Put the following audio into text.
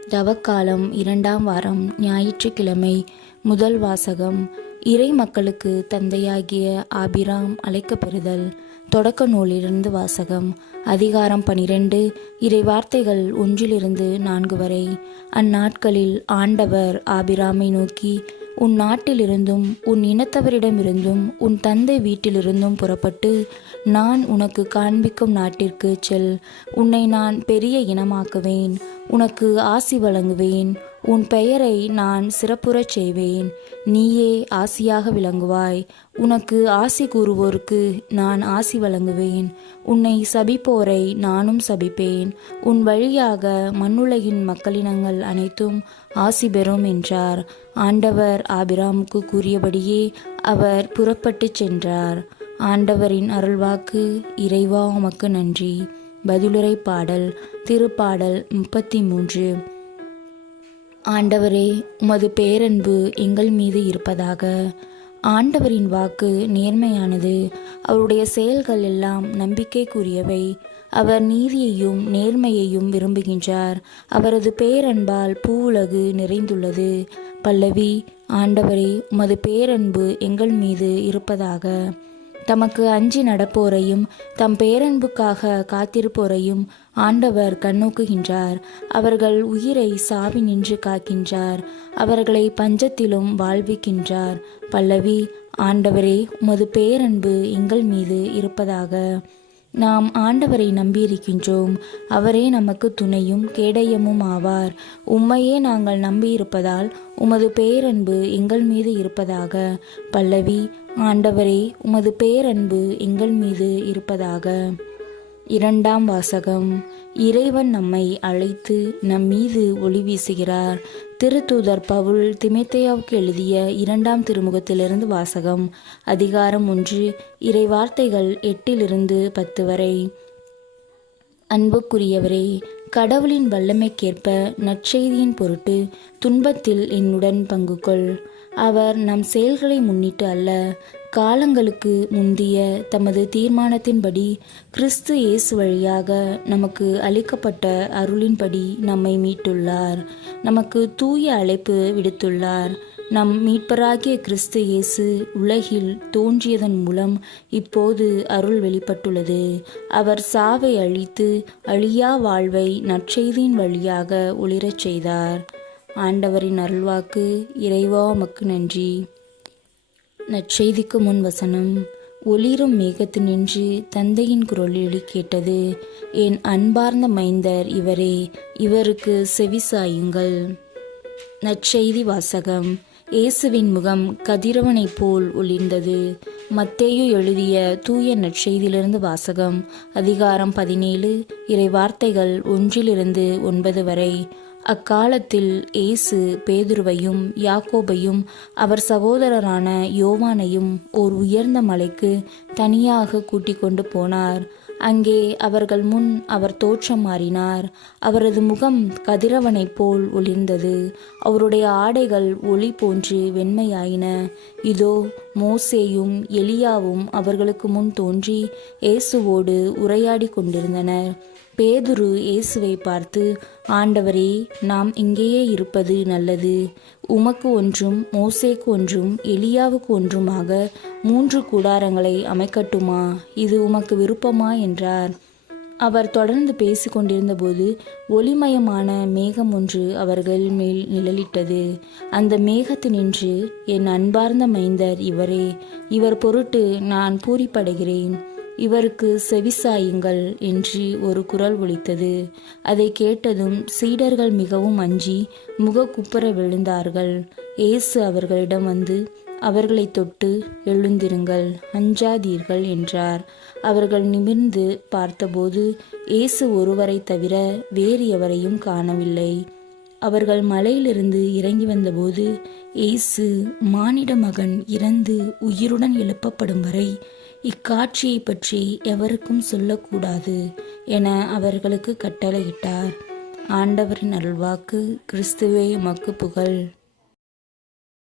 தவக்காலம் 2ஆம் வாரம் ஞாயிற்றுக்கிழமை. முதல் வாசகம். இறை மக்களுக்கு தந்தையாகிய ஆபிராம் அழைக்கப்பெறுதல். தொடக்க நூலிலிருந்து வாசகம். அதிகாரம் 12. இறை வார்த்தைகள் 1-4 வரை. அந்நாட்களில் ஆண்டவர் ஆபிராமை நோக்கி, உன் நாட்டிலிருந்தும் உன் இனத்தவரிடமிருந்தும் உன் தந்தை வீட்டிலிருந்தும் புறப்பட்டு நான் உனக்கு காண்பிக்கும் நாட்டிற்கு செல். உன்னை நான் பெரிய இனமாக்குவேன், உனக்கு ஆசி வழங்குவேன், உன் பெயரை நான் சிறப்புறச் செய்வேன், நீயே ஆசியாக விளங்குவாய். உனக்கு ஆசி கூறுவோருக்கு நான் ஆசி வழங்குவேன், உன்னை சபிப்போரை நானும் சபிப்பேன். உன் வழியாக மண்ணுலகின் மக்களினங்கள் அனைத்தும் ஆசி பெறும் என்றார். ஆண்டவர் ஆபிராமுக்கு கூறியபடியே அவர் புறப்பட்டுச் சென்றார். ஆண்டவரின் அருள்வாக்கு. இறைவா உமக்கு நன்றி. பதிலுரை பாடல். திருப்பாடல் 33. ஆண்டவரே, உமது பேரன்பு எங்கள் மீது இருப்பதாக. ஆண்டவரின் வாக்கு நேர்மையானது, அவருடைய செயல்கள் எல்லாம் நம்பிக்கைக்குரியவை. அவர் நீதியையும் நேர்மையையும் விரும்புகின்றார். அவரது பேரன்பால் பூவுலகு நிறைந்துள்ளது. பல்லவி. ஆண்டவரே, உமது பேரன்பு எங்கள் மீது இருப்பதாக. தமக்கு அஞ்சி நடப்போரையும் தம் பேரன்புக்காக காத்திருப்போரையும் ஆண்டவர் கண்ணோக்குகின்றார். அவர்கள் உயிரை சாவினின்று காக்கின்றார். அவர்களை பஞ்சத்திலும் வாழ்விக்கின்றார். பல்லவி. ஆண்டவரே, உமது பேரன்பு எங்கள் மீது இருப்பதாக. நாம் ஆண்டவரை நம்பியிருக்கின்றோம். அவரே நமக்கு துணையும் கேடயமும் ஆவார். உம்மையே நாங்கள் நம்பியிருப்பதால் உமது பேரன்பு எங்கள் மீது இருப்பதாக. பல்லவி. ஆண்டவரே, உமது பேரன்பு எங்கள் மீது இருப்பதாக. 2ஆம் வாசகம். இறைவன் நம்மை அழைத்து நம் மீது ஒளி வீசுகிறார். திருத்தூதர் பவுல் திமோத்தேயுவுக்கு எழுதிய 2ஆம் திருமுகத்திலிருந்து வாசகம். அதிகாரம் 1. இறை வார்த்தைகள் 8-10 வரை. அன்புக்குரியவரே, கடவுளின் வல்லமைக்கேற்ப நற்செய்தியின் பொருட்டு துன்பத்தில் என்னுடன் பங்கு கொள். அவர் நம் செயல்களை முன்னிட்டு அல்ல, காலங்களுக்கு முந்திய தமது தீர்மானத்தின்படி கிறிஸ்து இயேசு வழியாக நமக்கு அளிக்கப்பட்ட அருளின்படி நம்மை மீட்டுள்ளார். நமக்கு தூய அழைப்பு விடுத்துள்ளார். நம் மீட்பராகிய கிறிஸ்து இயேசு உலகில் தோன்றியதன் மூலம் இப்போது அருள் வெளிப்பட்டுள்ளது. அவர் சாவை அழித்து அழியா வாழ்வை நற்செய்தியின் வழியாக ஒளிரச் செய்தார். ஆண்டவரின் அருள்வாக்கு. இறைவா உமக்கு நன்றி. நற்செய்திக்கு முன் வசனம். ஒளிரும் மேகத்தினின்று தந்தையின் குரல் கேட்டது. என் அன்பார்ந்த மைந்தர் இவரே, இவருக்கு செவிசாயுங்கள். நற்செய்தி வாசகம். இயேசுவின் முகம் கதிரவனைப் போல் ஒளிர்ந்தது. மத்தேயு எழுதிய தூய நற்செய்தியிலிருந்து வாசகம். அதிகாரம் 17. இறை வார்த்தைகள் 1-9 வரை. அக்காலத்தில் இயேசு பேதுருவையும் யாக்கோபையும் அவர் சகோதரரான யோவானையும் ஓர் உயர்ந்த மலைக்கு தனியாக கூட்டிக் கொண்டு போனார். அங்கே அவர்கள் முன் அவர் தோற்றம் மாறினார். அவரது முகம் கதிரவனைப் போல் ஒளிர்ந்தது. அவருடைய ஆடைகள் ஒளி போன்று வெண்மையாயின. இதோ, மோசேயும் எலியாவும் அவர்களுக்கு முன் தோன்றி இயேசுவோடு உரையாடி கொண்டிருந்தனர். பேதுரு இயேசுவை பார்த்து, ஆண்டவரே, நாம் இங்கேயே இருப்பது நல்லது. உமக்கு ஒன்றும் மோசேக்கு ஒன்றும் எலியாவுக்கு ஒன்றுமாக 3 கூடாரங்களை அமைக்கட்டுமா? இது உமக்கு விருப்பமா என்றார். அவர் தொடர்ந்து பேசிக்கொண்டிருந்த போது ஒளிமயமான மேகம் ஒன்று அவர்கள் மேல் நிழலிட்டது. அந்த மேகத்தினின்று, என் அன்பார்ந்த மைந்தர் இவரே, இவர் பொருட்டு நான் பூரிப்படைகிறேன், இவருக்கு செவிசாயுங்கள் என்று ஒரு குரல் ஒலித்தது. அதை கேட்டதும் சீடர்கள் மிகவும் அஞ்சி முகக்குப்புற விழுந்தார்கள். இயேசு அவர்களிடம் வந்து அவர்களை தொட்டு, எழுந்திருங்கள், அஞ்சாதீர்கள் என்றார். அவர்கள் நிமிர்ந்து பார்த்தபோது இயேசு ஒருவரை தவிர வேறு எவரையும் காணவில்லை. அவர்கள் மலையிலிருந்து இறங்கி வந்தபோது இயேசு, மானிட மகன் இறந்து உயிருடன் எழுப்பப்படும் வரை இக்காட்சியை பற்றி எவருக்கும் சொல்லக்கூடாது என அவர்களுக்கு கட்டளையிட்டார். ஆண்டவரின் அருள்வாக்கு. கிறிஸ்துவே உமக்கு புகழ்.